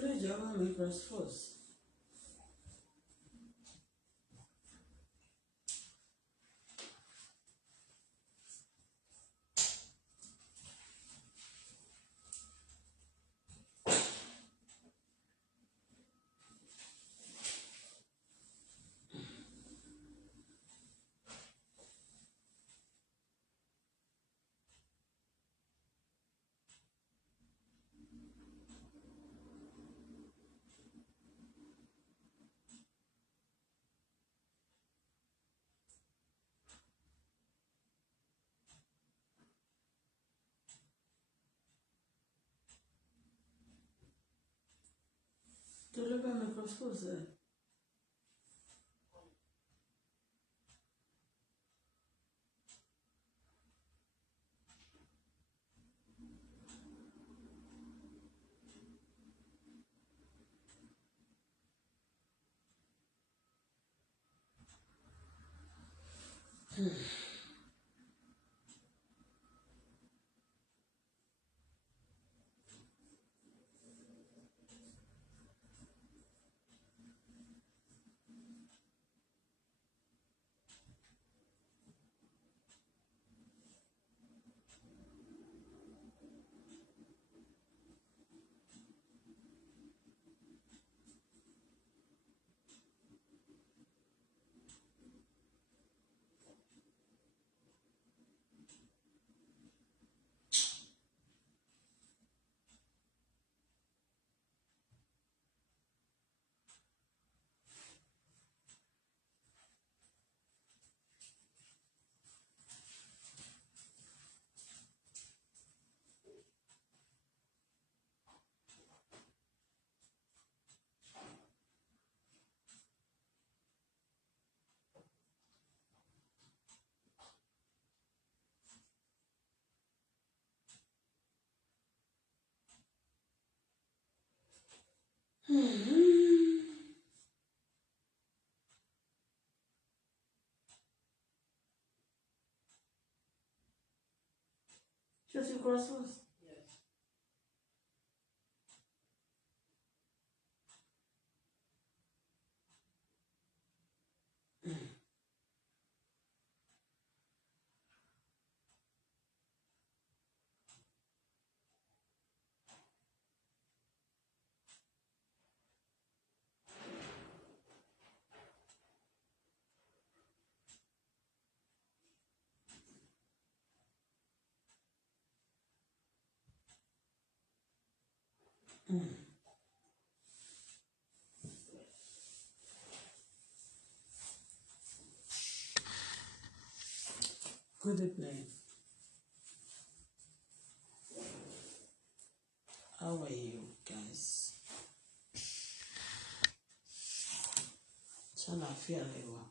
le llama mi crossforce. Tu le llama mi crossforce. Je suis crossforce. Good evening. How are you guys? Sana fia lewa.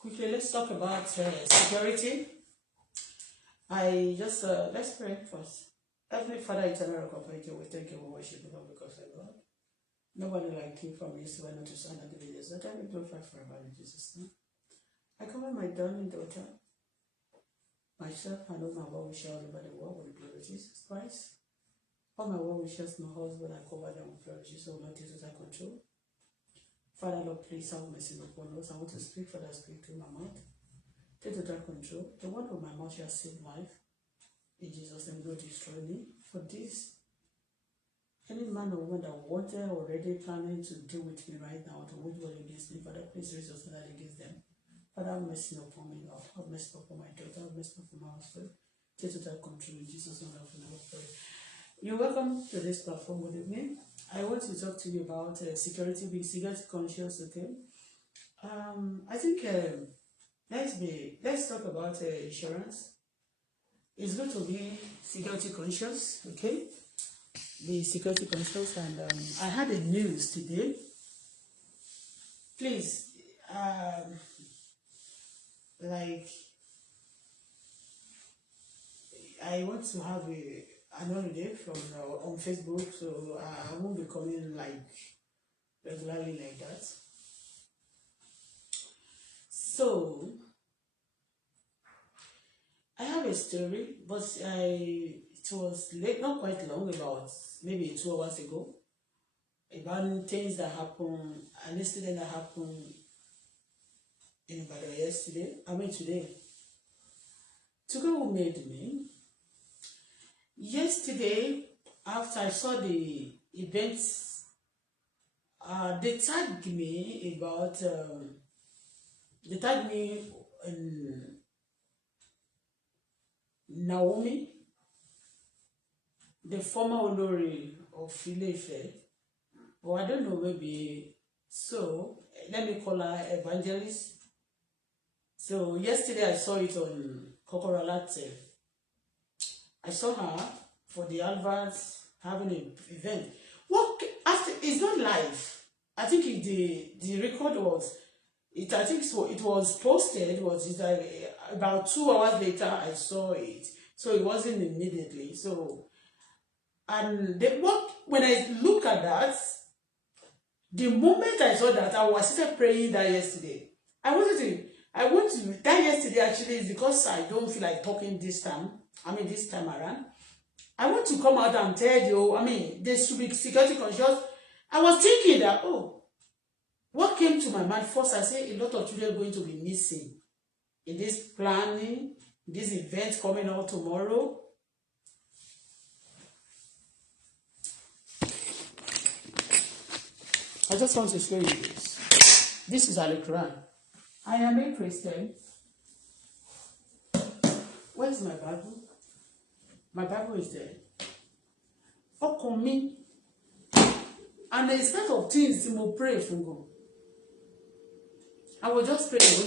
Quickly, let's talk about security. I just let's pray first. Heavenly Father, eternal comparative, we thank you, we worship you, Lord, because of God. Nobody like you from this one to son of the videos. That I will glorify forever in Jesus' name. I cover my darling daughter, myself, and all my well wishes all over the world with the blood of Jesus Christ. All my well wishes, my husband, I cover them with the blood of Jesus, oh Lord Jesus, I control. Father, Lord, please have mercy upon us. I want to speak, Father, speak through my mouth. Take total control. The word of my mouth shall save life. In Jesus' name, don't destroy me. For this, any man or woman that wanted already planning to deal with me right now, to wage war against me, Father, please raise your standard against them. Father, have mercy upon me, Lord. Have mercy upon my daughter. Have mercy upon my husband. Take total control. In Jesus' name, I pray. You're welcome to this platform with me. I want to talk to you about security, being security conscious, okay? I think let's talk about insurance. It's good to be security conscious, okay? Be security conscious, and I had a news today. Please, um, like I want to have an holiday from on Facebook, so I won't be coming like regularly like that. So I have a story, but it was late, not quite long, about maybe 2 hours ago, about things that happened, an incident that happened in Ibadan yesterday. I mean today. To go who made me. Yesterday, after I saw the events, they tagged me about they tagged me in Naomi, the former Olori of Ile-Ife, or I don't know, maybe so. Let me call her Evangelist. So yesterday I saw it on Kokoro Latte. I saw her for the adverts having an event. What after? It's not live. I think the record was it. I think so. It was posted. Was it about 2 hours later? I saw it. So it wasn't immediately. So and when I look at that, the moment I saw that, I was still praying that yesterday. I want to that yesterday actually is because I don't feel like talking this time. I mean this time around. I want to come out and tell you, I mean, there should be security conscious. I was thinking that, what came to my mind first, I say a lot of children are going to be missing in this planning, this event coming out tomorrow. I just want to show you this. This is Al-Quran. I am a Christian. Where's my Bible? My Bible is there. For me, and the set of things to mo pray from God. I will just pray. A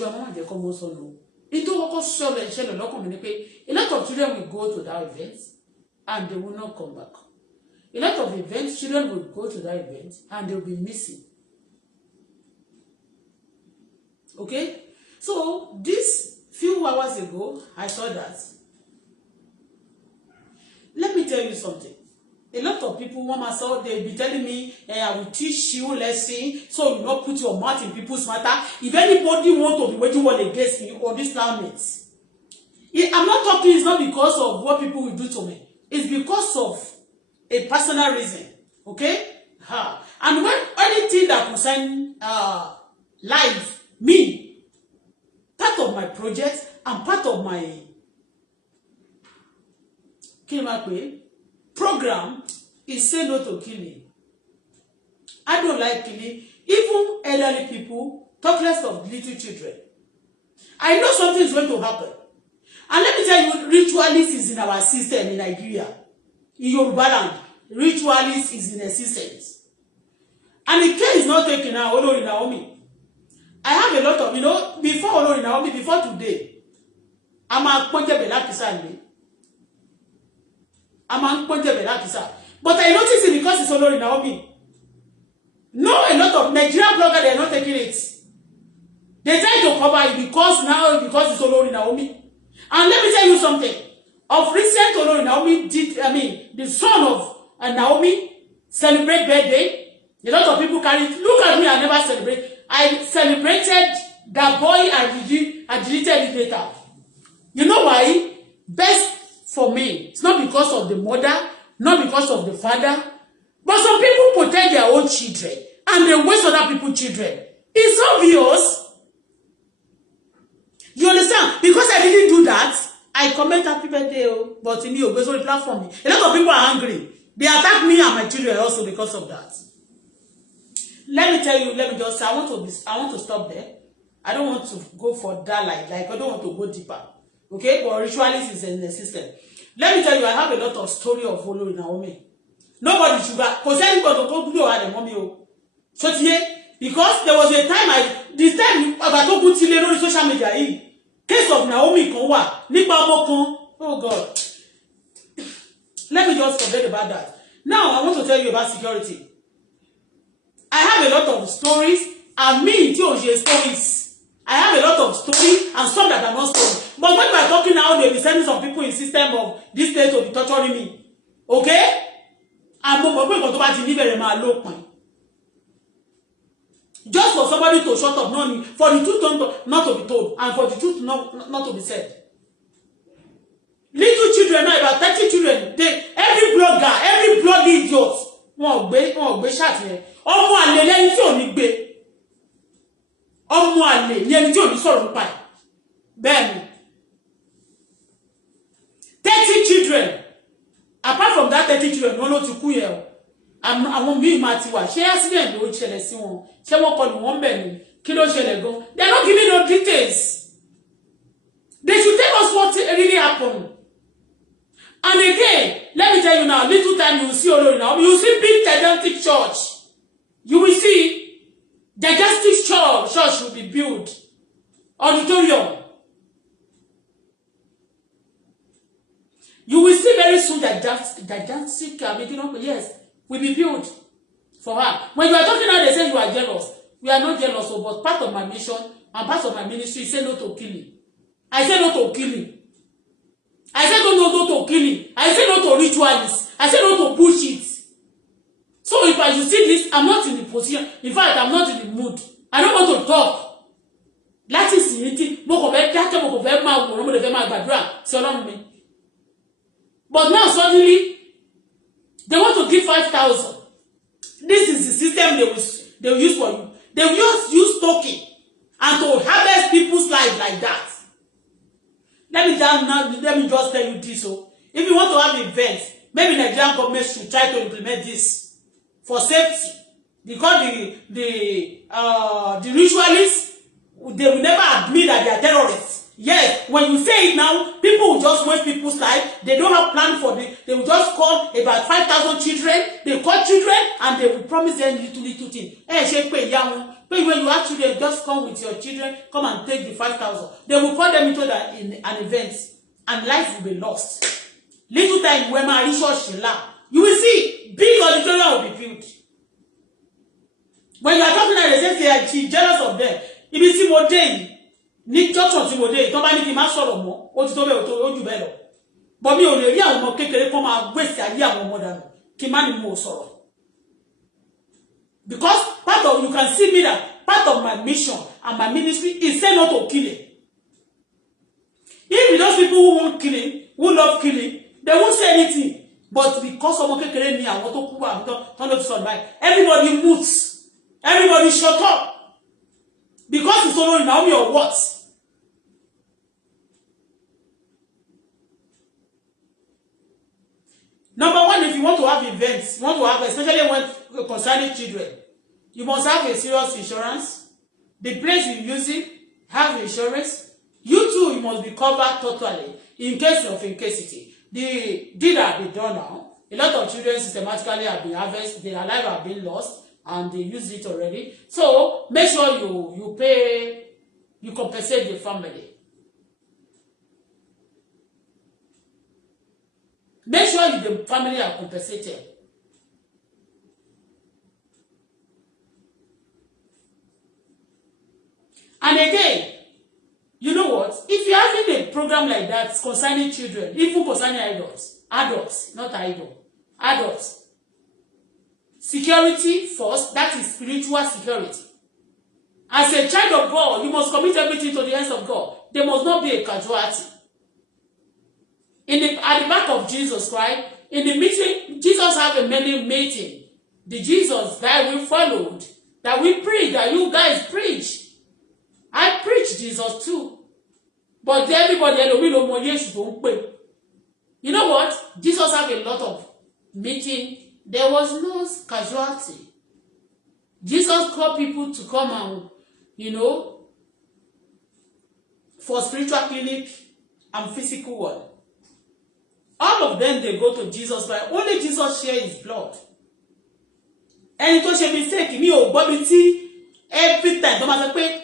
lot of children will go to that event and they will not come back. A lot of events, children will go to that event and they will be missing. Okay? So, this few hours ago, I saw that. Let me tell you something. A lot of people, they'll be telling me, I will teach you lesson, so you not put your mouth in people's matter. If anybody want to be waging war against me on this planet, I'm not talking, it's not because of what people will do to me. It's because of a personal reason. Okay? And when anything that concerns life, me, part of my project and part of my program is say no to killing. I don't like killing. Even elderly people, talk less of little children. I know something is going to happen. And let me tell you, ritualist is in our system in Nigeria. In Yoruba land, ritualist is in existence. And the care is not taken out, Olori Naomi. I have a lot of, before Olori Naomi, before today, I'm a pointed belakisa me. But I notice it because it's Olori Naomi. No, a lot of Nigerian bloggers, they are not taking it. They try to cover it because it's Olori Naomi. And let me tell you something. Of recent, Olori Naomi the son of Naomi celebrate birthday. A lot of people carry it. Look at me, I never celebrate. I celebrated that boy I deleted it later. You know why? Best for me, it's not because of the mother, not because of the father, but some people protect their own children and they waste other people's children. It's obvious. You understand? Because I didn't do that, I comment happy birthday, but in you, based on the platform, a lot of people are angry. They attack me and my children also because of that. Let me tell you, I want to stop there. I don't want to go for that like I don't want to go deeper. Okay, but ritualist is in the system. Let me tell you, I have a lot of story of Olori Naomi. Nobody should go. Because anybody go do her mommy. So because there was a time this time I go put it on social media. Case of Naomi Konwa, Nipa Mokon. Oh God. Let me just forget about that. Now I want to tell you about security. I have a lot of stories And me, too, stories. I have a lot of stories and some that are not stories. But when we are talking now, they'll be sending some people in system of this state to be torturing me. Okay? And just for somebody to shut up, no, for the truth not to be told, and for the truth not to be said. Little children, now about 30 children, every blogger, every blogging idiot, wọ́n gbé chat yẹn. Ọmọ àlè lẹ́ni tí ò ní gbé. Ọmọ àlè ni ẹni tí ò ní sọ̀rọ̀ nípa ẹ̀. Bẹ́ẹ̀ni. 30 children. Apart from that 30 children, wọ́n ló ti kú yẹn o. Àwọn míì máa ti wà. Ṣé accident ló ṣẹlẹ̀ sí wọn? Ṣé wọ́n kọlù wọ́n bẹ̀ ni? Kí ló ṣẹlẹ̀ gan? They are not giving no details. They should tell us what really happened. And again, let me tell you now, little time you will see Olori now. You will see big gigantic church. You will see gigantic church will be built. Auditorium. You will see very soon that gigantic, yes, will be built for her. When you are talking now, they say you are jealous. We are not jealous, but part of my mission and part of my ministry is say no to killing. I say no to killing. I said no to killing. I said no to rituals. I said no to bullshit. So if you see this, I'm not in the position. In fact, I'm not in the mood. I don't want to talk. That is it. But now suddenly, they want to give 5,000. This is the system they will use for you. They will just use token and to harvest people's lives like that. Let me just tell you this. So, if you want to have events, maybe Nigerian government should try to implement this for safety, because the ritualists, they will never admit that they are terrorists. Yes, when you say it now, people will just waste people's life. They don't have plan for it. They will just call about 5,000 children. They call children and they will promise them little thing. When you actually just come with your children, come and take the 5,000. They will call them into an event and life will be lost. Little time when my resource you will see big auditorium will be built. When you are talking about they say she's jealous of them. If you see what day, ní junction tí mo dé, tó bá ní kí má sọ̀rọ̀ mọ́, ó ti tó bẹ́ẹ̀ ó jù bẹ́ẹ̀ lọ. But mi ò lè rí àwọn ọmọ kékeré kan máa waste ayé àwọn ọmọ dànù kí má ní mo sọ̀rọ̀. Because part of, you can see me that part of my mission and my ministry is say no to killing. If those people who want killing, who love killing, they won't say anything. But because ọmọ kékeré ni àwọn tó kú wà tó lọ sọ báyìí, everybody mutes. Everybody shut up. Because it's only Naomi or what? Number one, if you want to have events, you want to have, especially when concerning children, you must have a serious insurance. The place you're using have insurance. You too, you must be covered totally in case of incapacity. The deed have been done now. A lot of children systematically have been harvested, their life have been lost, and they use it already. So make sure you pay, you compensate the family. Make sure the family are compensated. And again, you know what? If you're having a program like that concerning children, even concerning adults, not adults, security first, that is spiritual security. As a child of God, you must commit everything to the hands of God. There must not be a casualty. At the back of Jesus Christ, in the meeting, Jesus had a many meeting. The Jesus that we followed, that we preach, that you guys preach. I preach Jesus too. But everybody, you know what? Jesus had a lot of meeting. There was no casualty. Jesus called people to come and, for spiritual clinic and physical one. All of them, they go to Jesus, but only Jesus share his blood. And it was a mistake. Every time,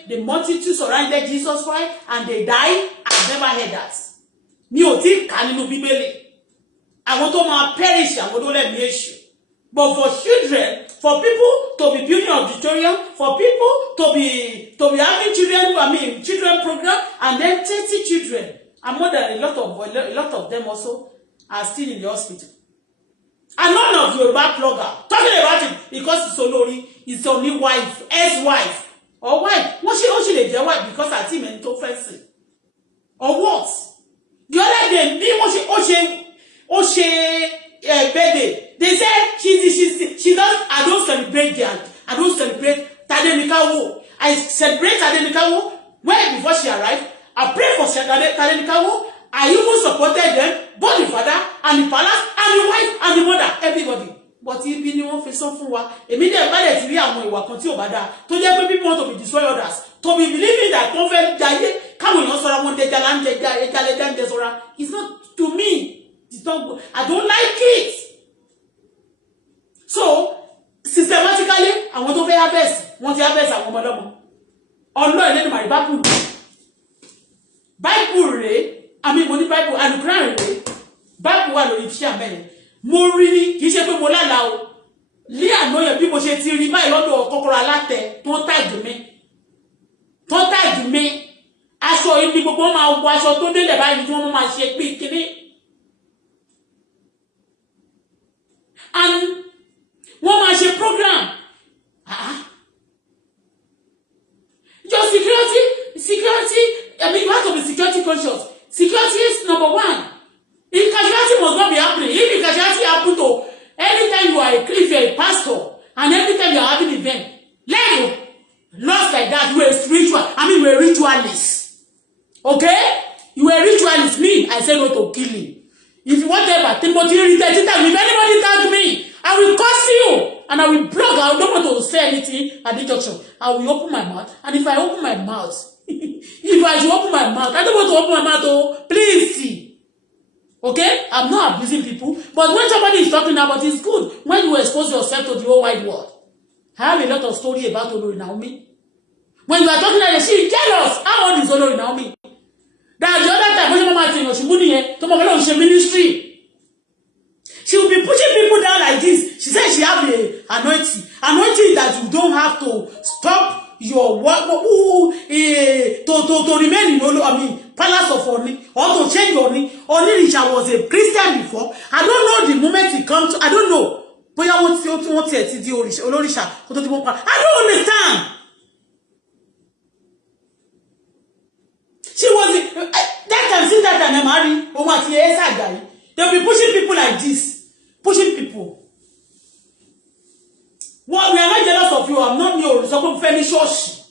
the multitude surrounded Jesus Christ and they died. I've never heard that. I want to perish. I want to let me issue. But for children, for people to be building auditorium, for people to be having children, children program, and then 30 children, and more than a lot of them also are still in the hospital. And none of Yoruba blogger talking about it because it's Olori, it's only wife, ex-wife, or wife. What she lè jẹ́ wife because her team ain't too fancy. Or what? The other day, birthday. They said she does. I don't celebrate that. I don't celebrate Tadenikawo. I celebrate Tadenikawo when before she arrived. I pray for Tadenikawo. I even supported them, both the father and the palace and the wife and the mother, everybody. But if you want to say something, immediately bad to be a more continue bad. To the people want to be destroy others, to be believing that prophet died, come on, also want the jalan, it's not to me. It's not good. I don't like it. So systematically, I want to be our best. Want to have best. I want to. Allah, let my Bible. Bible, money Bible and Quran. Bible wà lórí iṣẹ́ àmẹ́rin. Mo rí ní kìí ṣe pé mo lálàá o. Lé àná bí mo ṣe ti rí báyìí lọ́dọ̀ kọ́kọ́rọ́ alátẹ tó ń tàgì mi. Tó ń tàgì mi. Aṣọ ibi gbogbo máa wọ aṣọ tó délẹ̀ báyìí tí wọ́n máa ṣe pé kíní. And wọ́n máa ṣe program. Your security, you have to be security conscious. Security is number one. If casualty must not be happening. If the casualty happen to anytime if you're a pastor and every time you're having an event, let you lost like that, you were spiritual. You were ritualist. Okay? You were ritualist. Me, I say no to killing. If you want ever, Timothy, if anybody tag me, I will curse you and I will block. I don't want to say anything at the junction. I will open my mouth. And if I open my mouth, if I should open my mouth, I don't want to open my mouth. Oh, please see. Okay? I'm not abusing people. But when somebody is talking about it, it's good. When you expose yourself to the whole wide world. I have a lot of story about Olori Naomi. When you are talking like that, she is jealous. How old is Olori Naomi? That the other time, when Mama Tino, she wouldn't to Mama she ministry. She will be pushing people down like this. She said she have a anointing. Anointing that you don't have to stop your work to remain in palace of Oni or to change Oni. Oni Richard was a Christian before. I don't know the moment he comes to, I don't know. But I don't understand. She was that time since that time married. They'll be pushing people like this. Pushing people. Well, we are not jealous of you. I'm not your so fairly church.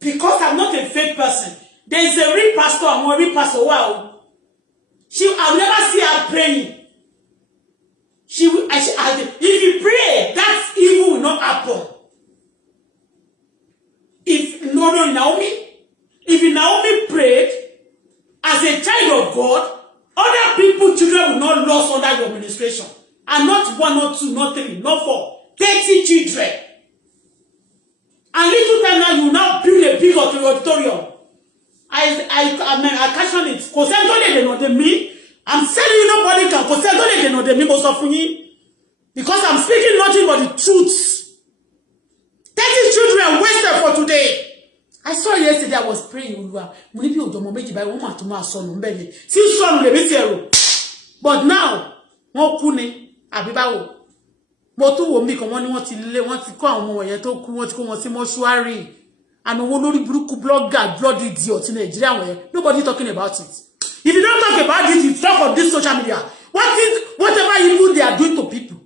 Because I'm not a fake person. There is a real pastor and a real pastor. Wow. I'll never see her praying. If you pray, that evil will not happen. If Naomi prayed as a child of God, other people, children will not lose under your administration. And not 1 or 2, not 3, not 4, 30 children. And little time now, you now build a big auditorium. I caution it. Because they know the me. I'm telling you, nobody can. Because they know the me most of me. Because I'm speaking nothing but the truth. 30 children wasted for today. I saw yesterday, I was praying. But now, àbíbáwò mo tún wò mí kan wọ́n ní wọ́n ti kó àwọn ọmọ yẹn tó kú wọ́n ti kó wọn sí mọ́ṣúárì and owó lórí burúkú blogger blood idiot in Nigeria wọ̀nyẹn nobody talking about it. If you don't talk about it, you talk on this social media. Whatever evil they are doing to people,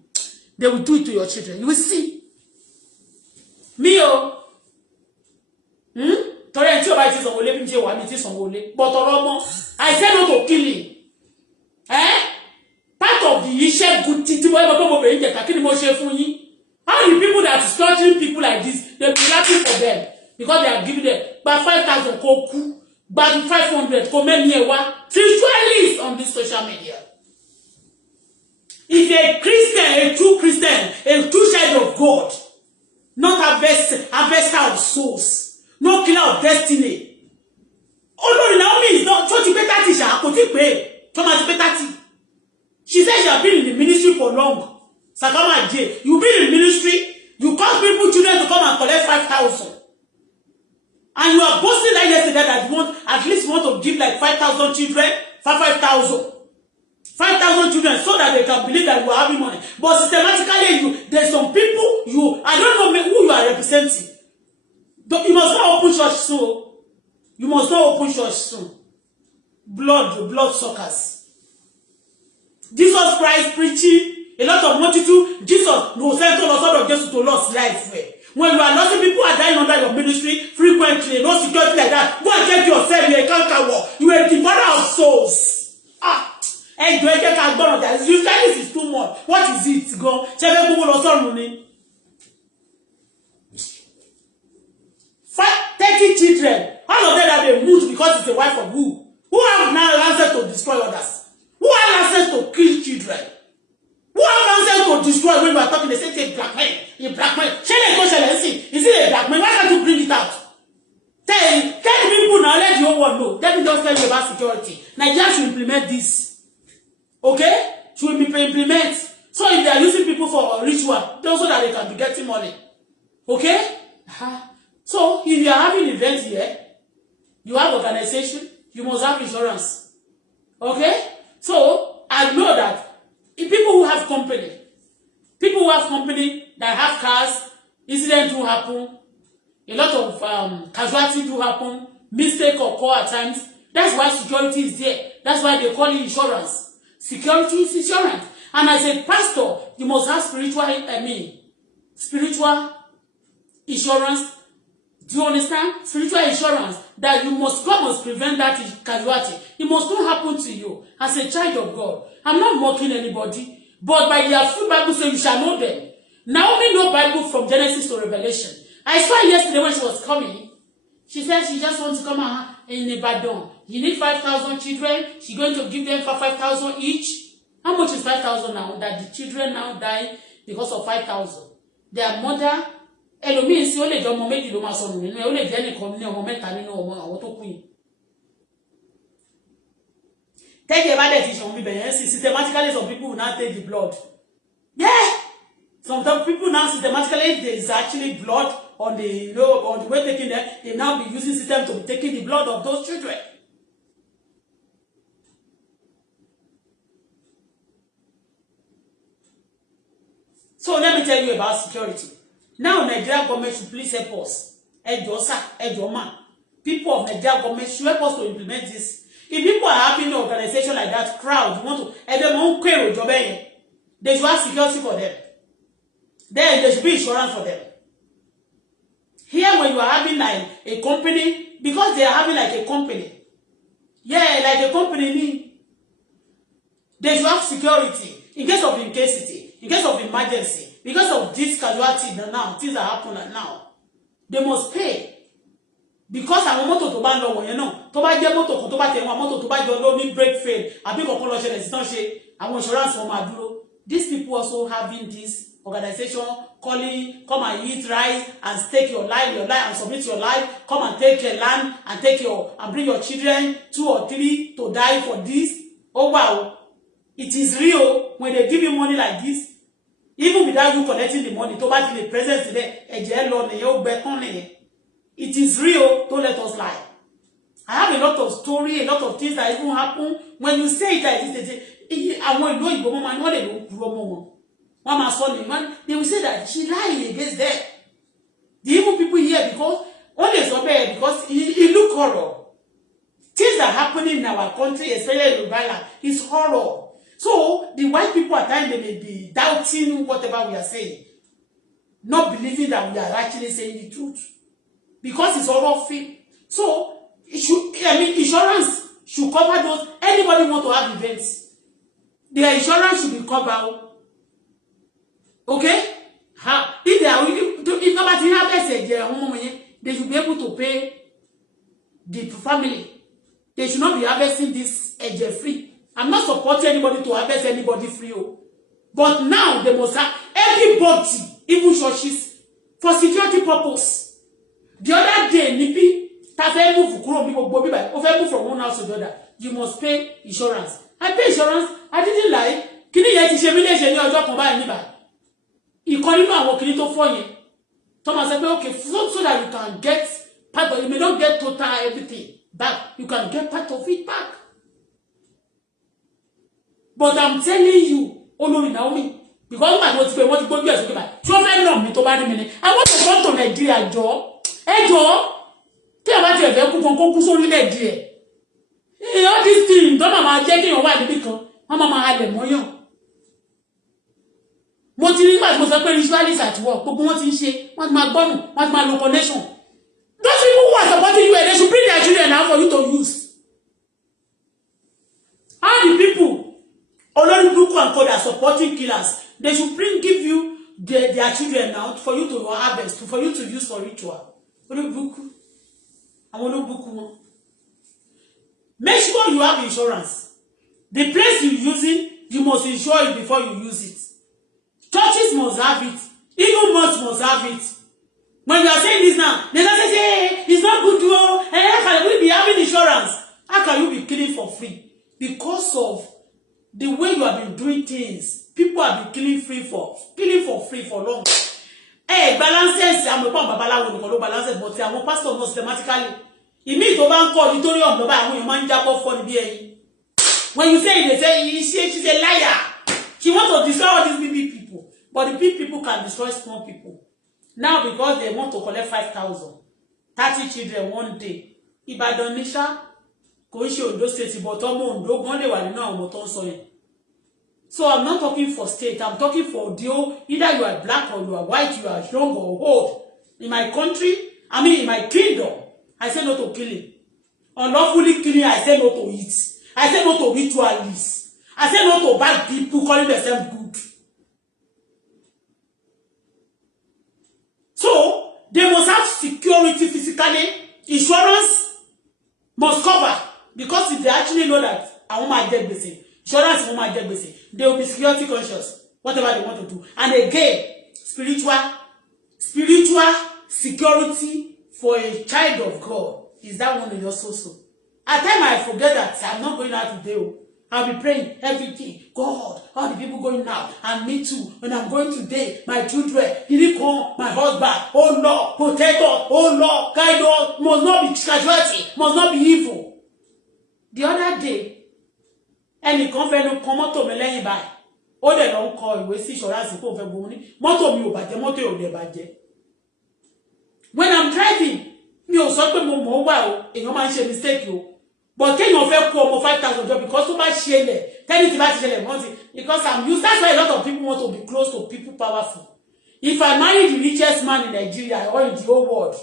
they will do it to your children. You will see. Me torí ẹni tí ó bá ti sanwó lé bí tí ó wà ní tí sanwó lé but ọ̀rọ̀ ọmọ I said no to killing. Part of the iṣẹ́ good thing tí mo ever come over here, kí ni mo ṣe fún yín? How the people that is torturing people like this, they be laughing for them because they are giving them by 5,000 kó kú, by 500 kó mẹ́ni ẹ̀ wá. Spiritualists on this social media. If a Christian, a true Christian, a true child of God, not harvester of souls, no killer of destiny. Olori Naomi is not so ti pé 30 ṣá, kò ti pé tó máa ti pé 30. She said she has been in the ministry for long. Sakama J, you been in ministry, you cause people, children to come and collect 5,000. And you are boasting that yesterday that you want, at least you want to give like 5,000 children, 5,000. 5,000 children so that they can believe that you are having money. But systematically, there's some people, I don't know who you are representing. You must not open church soon. You must not open church soon. Blood suckers. Jesus Christ preaching, a lot of multitude. Jesus no send to us out of Jesus to lost life. When you are losing, people are dying under your ministry frequently, no security like that. Go and check yourself. You are a conqueror. You are a devourer of souls. Hey, do I get a gun of that? You say this is too much. What is it? Go. Check out Google or something. 30 children. All of them have been moved because it's the wife of who? Who have now access to destroy others? Who have access to kill children? Who have access to destroy when you are talking? They say it's black man. A black man. Is it a black man? Why can't you bring it out? Tell people now, let the whole world know. Let me just tell you about security. Nigeria should implement this. Okay? Should implement. So if they are using people for ritual, so that they can be getting money. Okay? So if you are having events here, you have organization, you must have insurance. Okay? So I know that if people who have company that have cars, incidents do happen, a lot of casualties do happen, mistake occur at times. That's why security is there. That's why they call it insurance. Security is insurance. And as a pastor, you must have spiritual insurance. Do you understand? Spiritual insurance that God must prevent that casualty. It must not happen to you as a child of God. I'm not mocking anybody, but by their full Bible says you shall know them. Naomi know Bible from Genesis to Revelation. I saw her yesterday when she was coming. She said she just wants to come out in Ibadan. You need 5,000 children. She's going to give them for 5,000 each. How much is 5,000 now? That the children now die because of 5,000. Their mother, ẹlòmíì sí ó lè jẹ́ ọmọ méjì ló máa sọnù nínú ẹ̀, ó lè jẹ́ nìkan ní ọmọ mẹ́ta nínú ọmọ àwọn tó kù yìí. Tẹ́jẹ̀ bá dẹ̀ ti ṣàn bíbẹ̀ yẹn sí systematically some people will now take the blood. Yeah! Some people now systematically there is actually blood on the on the way taking them, they now be using system to be taking the blood of those children. So let me tell you about security. Now Nigeria government should please help us. People of Nigeria government should help us to implement this. If people are having an organization like that, crowd, you want to, they should have security for them. Then there should be insurance for them. Here when you are having like a company, because they are having like a company. Yeah, like a company, they should have security in case of incasity, in case of emergency. Because of this casualty now, things are happening now. They must pay. Because àwọn mọ́tò tó bá lọ wọ̀nyẹn náà, tó bá jẹ́ mọ́tò kan tó bá tẹ̀ wọ́n mọ́tò tó bá jọ ló ní brake fail, àbí kọ̀ọ̀kan lọ ṣẹlẹ̀ sí tán ṣe àwọn insurance wọn máa dúró. These people also having this organization calling, come and eat rice and stake your life and submit your life, come and take your land and bring your children 2 or 3 to die for this. Oh wow, it is real when they give you money like this. Even without you collecting the money, to buy the presence today, it is real. Don't let us lie. I have a lot of story, a lot of things that even happen. When you say it like this, I want to know you, but what they don't promote. They will say that she lied against them. The evil people here because only so bad because it look horror. Things that are happening in our country, especially in Uganda, is horror. So the white people at times they may be doubting whatever we are saying, not believing that we are actually saying the truth because it's all fake. So it should, insurance should cover those. Anybody want to have events, their insurance should be covered. Okay? If nobody have they should be able to pay the family. They should not be harvesting this free. I'm not supporting anybody to harvest anybody free. But now they must have everybody, even churches, for security purpose. The other day, move from one house to the other. You must pay insurance. I pay insurance. I didn't lie. Kini yẹn ti ṣe mí léṣe ní ọjọ́ kan báyìí níbà. Ìkan nínú àwọn kini tó fọ́ yẹn. Thomas said, okay, so that you can get part of it. You may not get total everything back. You can get part of it back. But I'm telling you, Olori Naomi, because my what to go yes, okay, bye. So I know me to buy me. I want to come to Nigeria, Joe. Hey, Joe. Tell about your vehicle from Concuso Nigeria. All these things, don't mama taking your wife because mama had them on you. Mo ti rí pàtó mo sọ pé ritualist at work gbogbo wọn ti ń ṣe wọn ti máa gbọ́nù wọn ti máa lo connection. Those people who are supporting you, they should bring their children out for you to use. All the people, Olori Buku and Co, that are supporting killers, they should give you their children out for you to harvest, for you to use for ritual. Olori Buku, and Olori Buku. Make sure you have insurance. The place you're using, you must insure it before you use it. Churches must have it. Even mosques must have it. When you are saying this now, they don't say, hey, it's not good to go. Hey, how can we be having insurance? How can you be killing for free? Because of the way you have been doing things. People have been killing for free for long. Hey, balances, I'm a babalawo nìkan ló balances, but àwọn pastor not systematically. Imi tó bá ń kọ́ auditorium ló bá àwọn èèyàn máa ń jábọ́ fọ́ níbí ẹ̀yìn. When you say it, they say she's a liar. She wants to destroy all these big people. But the big people can destroy small people. Now because they want to collect 5,000, 30 children one day. Ibadan Nisha, kò ṣe Ondo State, but ọmọ Ondo gan lè wà nínú àwọn tó ń sọ yẹn. So I'm not talking for state. I'm talking for either you are black or you are white, you are young or old. In my country, in my kingdom, I say no to killing. Unlawfully killing, I say no to it. I say no to ritualists. I say no to bad people calling themselves good. So, they must have security physically. Insurance must cover. Because if they actually know that I want my debt busy, insurance want my debt busy, they will be security conscious, whatever they want to do. And again, spiritual security for a child of God is that one in your soul. At times I forget that I'm not going out today. I'll be praying every day. God, all the people going out, and me too. When I'm going today, my children, Unicorn, my husband, oh Lord, protect us, oh Lord, guide us, must not be casualty, must not be evil. The other day, ẹnìkan fẹ́ lọ kan mọ́tò mi lẹ́yìn báyìí. Ó dẹ̀ lọ ń kọ ìwé sí insurance kó fẹ́ gbowó ní. Mọ́tò mi ò bàjẹ́, mọ́tò ò dẹ̀ bàjẹ́. When I'm driving, mi ò sọ pé mo mọ̀ wá o, èèyàn máa ń ṣe mistake o. But can you fẹ́ kó ọmọ 5,000 job because so much share tell it about share because I'm used. That's why a lot of people want to be close to people powerful. If I marry the richest man in Nigeria or in the whole world,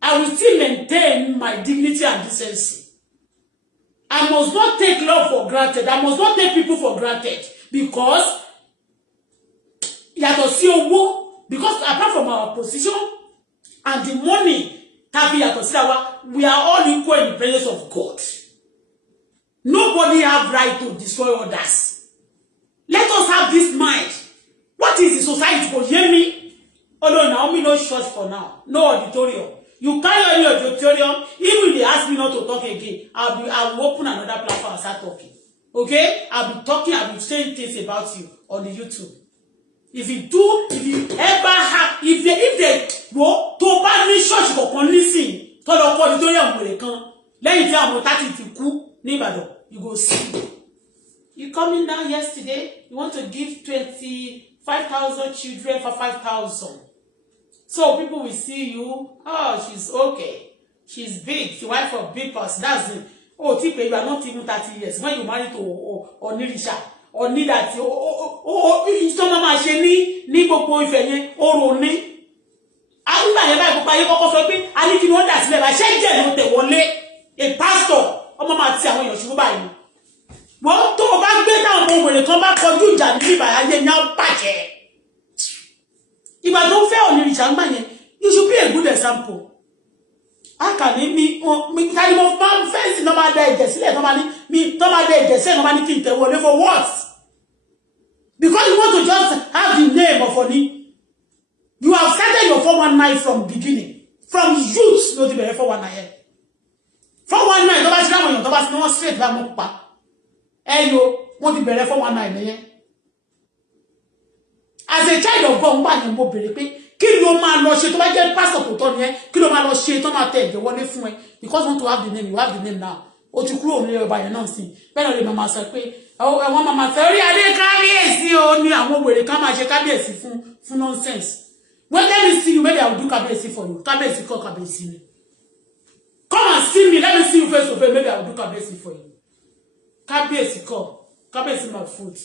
I will still maintain my dignity and decency. I must not take love for granted. I must not take people for granted because because apart from our position and the money we are all equal in the presence of God. Nobody have right to destroy others. Let us have this mind. What is the society for? Hear me? Although Naomi no church for now, no auditorium. You can't any auditorium. Even if they ask me not to talk again, I will open another platform and start talking. Okay? I'll be talking. I'll be saying things about you on the YouTube. If you ever have, if they go to bad church for listen, to the auditorium where they come, let you tell them that if you cook, you go see. You coming down yesterday, you want to give 25,000 children for 5,000. So people will see you, oh, she's okay. She's big, she wife of big person. That's it. Oh, Tipe, you are not even 30 years. When you marry to Onirisha, or need that ìtọ́nà máa ṣe ní gbogbo ìfẹ́ yẹn oòrùn ní àgbà yẹn báyìí gbogbo ayé kọ́kọ́ sọ pé a ní kí ni wọ́n dà sílẹ̀ bá ṣe jẹ́ ló tẹ̀ wọlé a pastor ọmọ máa ti àwọn èèyàn ṣubú báyìí wọ́n tó o bá gbé táwọn ọmọ òwèrè kan bá kọjú ìjà ní ìbà ayé ní á bàjẹ́ ìgbà tó ń fẹ́ Onírìṣà ń gbà yẹn you should be a good example. A kà ní mi kárí mo máa ń fẹ́ǹsì náà máa da ẹ̀jẹ̀ sílẹ̀ náà máa ní mi tó máa da ẹ̀jẹ̀ sílẹ̀ náà máa ní kí n tẹ̀ wọlé for what? Because you want to just have the name of Oni. You have started your 419 from beginning. From youth, no ti bẹ̀rẹ̀ 419. 419 tó bá ti láwọn èèyàn tó bá ti ní wọ́n straight bá mọ́ pa. Ẹyọ, wọ́n ti bẹ̀rẹ̀ 419 nìyẹn. As a child of God, man, mo bèrè pé kí ló máa lọ ṣe tó bá jẹ́ pastor tó tọ́ ni ẹ́, kí ló máa lọ ṣe tó máa tẹ̀ ẹ̀jẹ̀ wọlé fún ẹ, because want to have the name, you have the name now. O ti kúrò ní ọba yẹn náà sí. Bẹ́ẹ̀ náà lè máa sọ pé àwọn máa fẹ́ orí adé kábíyèsí o ní àwọn wèrè kan máa ṣe kábíyèsí fún nonsense. Well, let me see you, maybe I will do kábíyèsí for you. Kábíyèsí kọ́ kábíyèsí ni. Come and see me, let me see you face to face, maybe I will do kábíyèsí for you. Kábíyèsí kọ́, kábíyèsí my foot.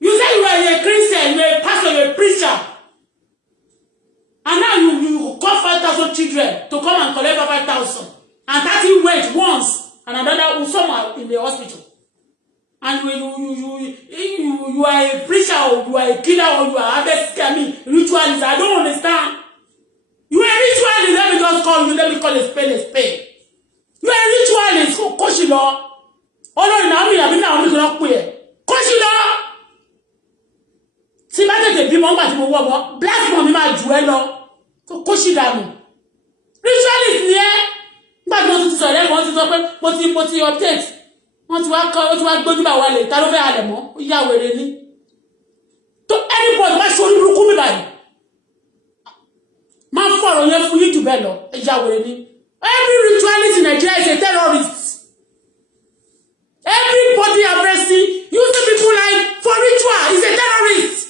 You say you are a Christian, you are a pastor, you are a preacher. And now you call 5,000 children to come and collect 5,000. And 30 went once, and another somewhere in the hospital. And you are a preacher, or you are a killer, or you are ritualist. I don't understand. You are a ritualist, let me just call you, let me call a spade. You are a ritualist, coach you law. Oh no, now I'm not queer. Coach you law. See, I take a people back to the black money, my jewel, to coach you down. Ritualist, yeah. But not to say, want to talk, but you update. Want to work, go to my wallet, I don't know, yeah, we're ready. To anybody, my soul will come by. My follow you for you to bellow, yeah, we're ready. Every ritualist in Nigeria is a terrorist. Everybody I've ever seen using people like for ritual is a terrorist.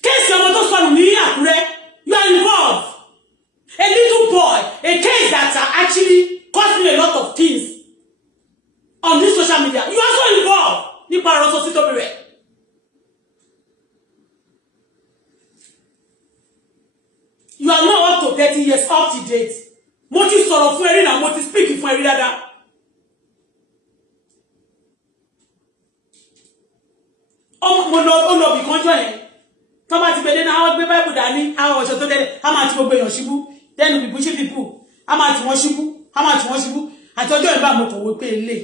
Case your mother son me, you are involved. A little boy, a case that actually cost me a lot of things on this social media. You are also involved. You are not up to 30 years, up to date. Mo ti sọ̀rọ̀ fún ẹ̀rí náà, mo ti speak fún ẹ̀rí dáadáa. Mo lọ bí kan jọ yẹn. Tó bá ti bẹ̀rẹ̀ náà, àwọn gbé Bible dání, àwọn ọ̀ṣọ́ tó dẹ́lẹ̀, a máa ti gbogbo èèyàn ṣubú. Then we push people, a máa ti wọ́n ṣubú. Àti ọjọ́ ìbá mo kò wó pé ilé.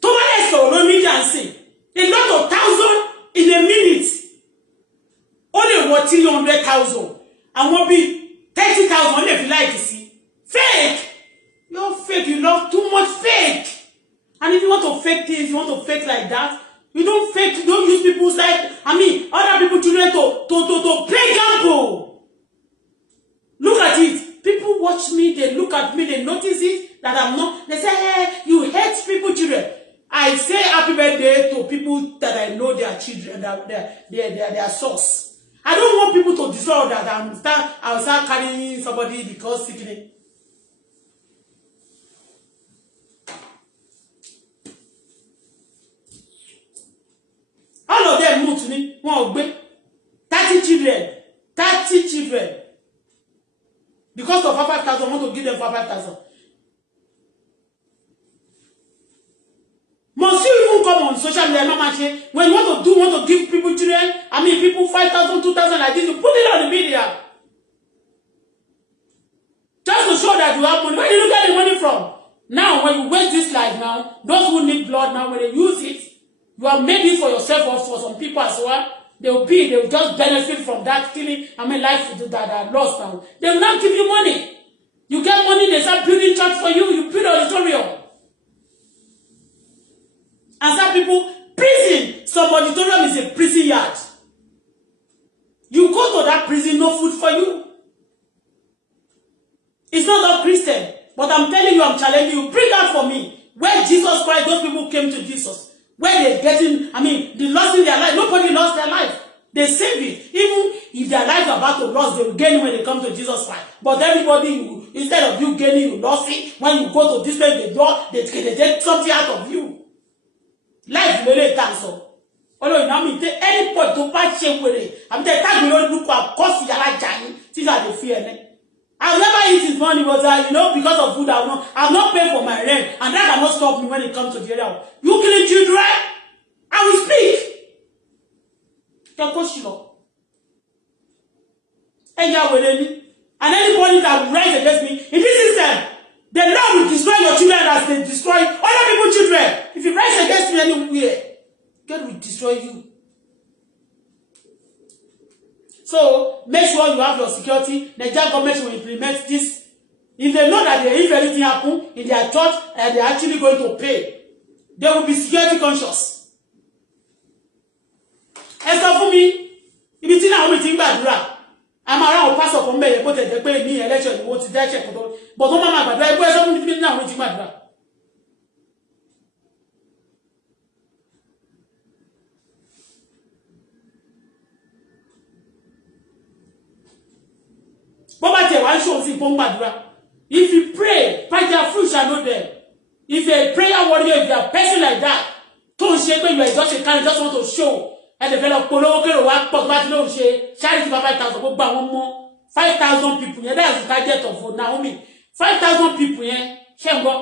Tó bá lè sọ̀rọ̀ lórí media ń sìn, a lot of thousand in a minute. Only what 300,000. And won't be 30,000 if you like to see. Fake! You're fake, you love too much fake. And if you want to fake things, you want to fake like that, you don't fake, you don't use people's life, other people children to play gamble. Look at it. People watch me, they look at me, they notice it, that I'm not, they say, hey, you hate people children. I say happy birthday to people that I know their children, their source. I don't want people to destroy that. I'll start carrying somebody because sickness. All of them move to me. 30 children. 30 children. Because of 5,000, I want to give them 5,000. Must you even come on social media? When you want to give people children, people 5,000, 2,000 like this, you put it on the media. Just to show that you have money. Where do you get the money from? Now, when you waste this life now, those who need blood now, when they use it, you have made it for yourself or for some people as well. They will just benefit from that killing. Life that are lost now. They will not give you money. You get money, they start building church for you, you build auditorium. And some people, prison, some auditorium is a prison yard. You go to that prison, no food for you. It's not all Christian, but I'm telling you, I'm challenging you, bring out for me. Where Jesus Christ, those people came to Jesus. Where they're getting, they lost in their life. Nobody lost their life. They save it. Even if their lives are about to lose, they will gain when they come to Jesus Christ. But everybody, instead of you gaining, you lost it. When you go to this place, they take something out of you. Life really cancel. Although any point to patch with it, they tag me on look at cost yala jani. These are the fear. I'll never eat his money, but because of food, I'll not pay for my rent, and that cannot stop me when it comes to the area. You killing children, I will speak. And anybody that will rise against me in this system, the Lord will destroy your children as they destroy other people's children. If you rise against me anywhere, God will destroy you. So make sure you have your security. The Nigerian government will implement this If they know that if anything happen in their church and they're actually going to pay, they will be security conscious. Ẹ sọ fún mi, ibi tí Naomi ti ń gbàdúrà, a máa ráwọn pásọ̀ kan bẹ̀rẹ̀ kó tẹ̀jẹ̀ pé ní election ni wọ́n ti dẹ́ṣẹ̀ kó tó, but wọ́n máa gbàdúrà ẹgbẹ́ ẹ sọ fún mi tí Naomi ti ń gbàdúrà. Bó bá tiẹ̀ wá ń ṣòwò sí ìpọ́n gbàdúrà. If you pray, by their fruit shall know them. If you're a prayer warrior, if you're a person like that, don't shake when you are just a kind, just want to show. And develop polo, okay, work, but no shake. Charity for 5,000, go back one more. 5,000 people, yeah, that's the target of Naomi. 5,000 people, yeah, Shengo.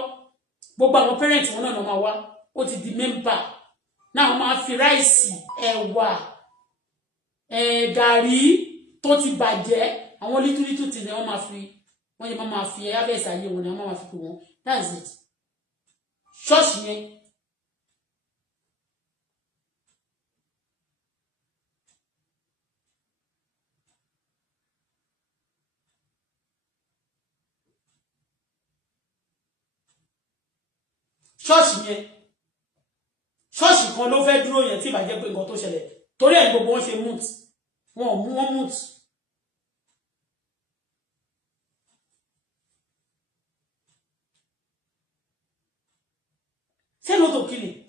But my parents won't know my one. What is the member? Now, my rice, gari, toti badje, and one little thing, on my free. When your mama fear, I guess I when your mama feel. That's it. Trust me. Trust me. Trust kan ló fẹ́ dúró yẹn tí bá jẹ́ pé nǹkan tó ṣẹlẹ̀. Torí ẹ̀ gbogbo wọn ṣe moot. Wọ́n moot. Say no to killing.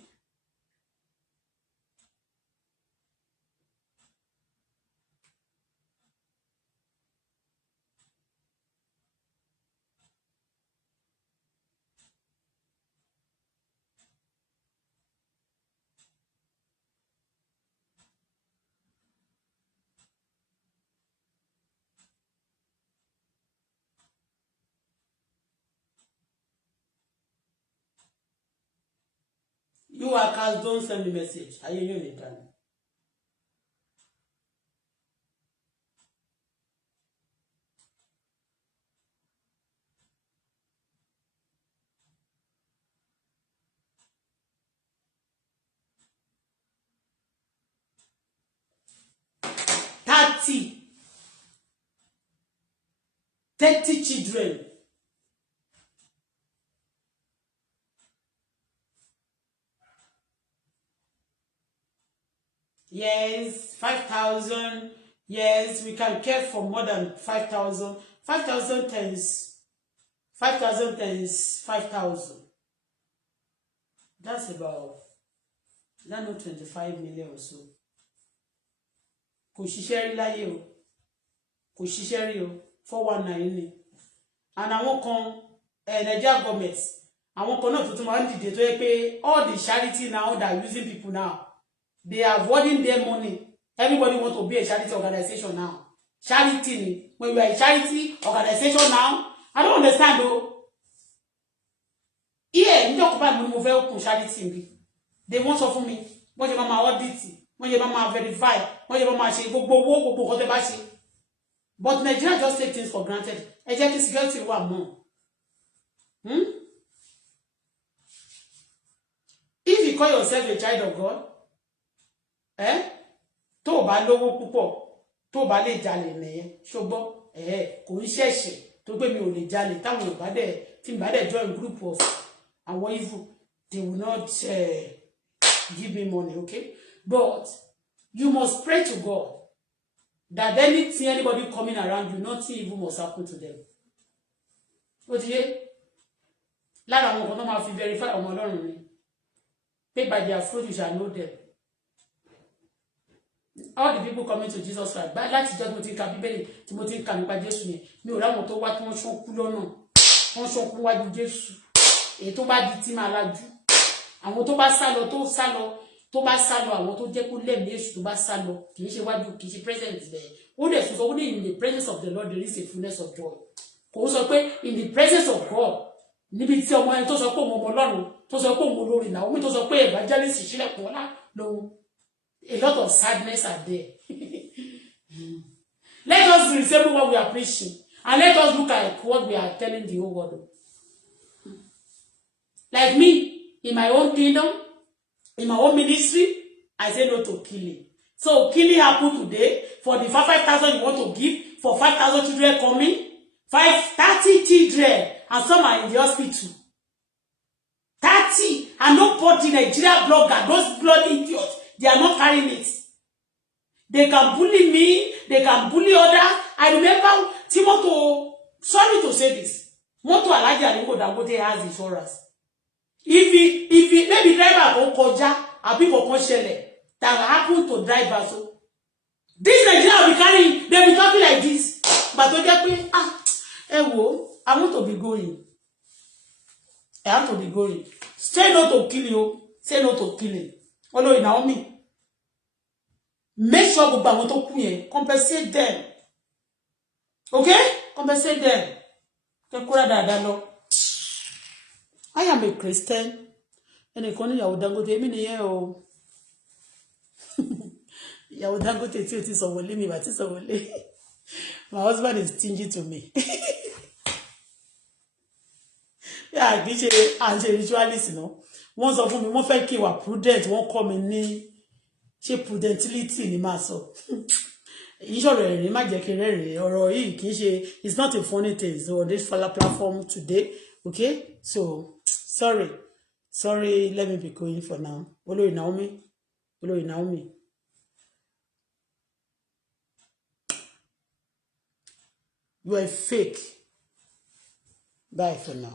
You workers don't send me message. Are you hearing it? 30 children. Yes, 5,000. Yes, we can care for more than 5,000. 5,000 times 5,000 times 5,000. That's about, that's not 25 million or so. Kò ṣiṣẹ́ rí láyé o. Kò ṣiṣẹ́ rí o. 419 ni. And àwọn kan Nigeria government, àwọn kan náà tuntun máa ń dìde tó yẹ pé all the charity now that are using people now, they are avoiding their money. Everybody want to be a charity organization now. Charity, when you are a charity organization now, I don't understand though. Yeah, you talk about money open charity. They want something for me. What your mama audit, what your mama verify, what your mama say, go they but Nigeria just take things for granted. Exactly, security one more. If you call yourself a child of God, tó bá lówó púpọ̀, tó bá lè jalè nìyẹn, ṣùgbọ́n kò ń ṣẹ̀ṣẹ̀ tó pé mi ò lè jalè táwọn ò bá dẹ̀ tí n bá dẹ̀ join group of àwọn evil, they will not give me money, okay? But you must pray to God that anything, anybody coming around you, nothing evil must happen to them. Ó ti yé? Lára àwọn kan tó máa fi verify ọmọ Ọlọ́run ni. Pay by their fruit you shall know them. All the people coming to Jesus Christ, but láti jọ́ tí mo ti ń ka Bíbélì, tí mo ti ń ka nípa Jésù ni, mi ò ráwọn tó wá tí wọ́n ṣọ́nkú lọ́nà, wọ́n ṣọ́nkú wájú Jésù. Èyí tó bá di tí máa lajú. Àwọn tó bá sálọ tó bá sálọ, àwọn tó jẹ́ kó lẹ́mìí èṣù tó bá sálọ, kì í ṣe wájú, kì í ṣe present there. Ó dẹ̀ sọ pé in the presence of the Lord there is a fullness of joy. Kò sọ pé in the presence of God, níbi tí ọmọ ẹni tó sọ pé òun ọmọ Ọlọ́run, tó sọ pé òun olórí náà, omi tó sọ pé evangelist ṣílẹ̀kùn ọlá lòun. A lot of sadness are there. Let us resemble what we are preaching, and let us look at what we are telling the whole world. Like me, in my own kingdom, in my own ministry, I say no to killing. So killing happened today. For the 5,000 you want to give, for 5,000 children coming, 30 children, and some are in the hospital. 30, and nobody, Nigeria blogger, those bloody idiots, they are not carrying it. They can bully me, they can bully others. I remember Timoto, sorry to say this, Moto Alaji Aliko Dangote has insurance. If he maybe driver go koja, abi go shele, that happen to driver so. This Nigeria will be carrying, they be talking like this. But to get me, I want to be going. I have to be going. Say no to killing you. Say no to killing. Although Naomi, make sure go back to kuye. Compensate them. Okay? Compensate them. I am a Christian. And a corner Yahoo Dangote, many o. Yahoo Dangote, it is a will me, but it's a will. My husband is stingy to me. Yeah, I'm a ritualist, you know. Once of them, one fake you are prudent, won't come in me. She prudentility in my soul. Usually, imagine or it's not a funny thing. So, this platform today, okay? So, sorry, let me be going for now. Olo Naomi. You are fake. Bye for now.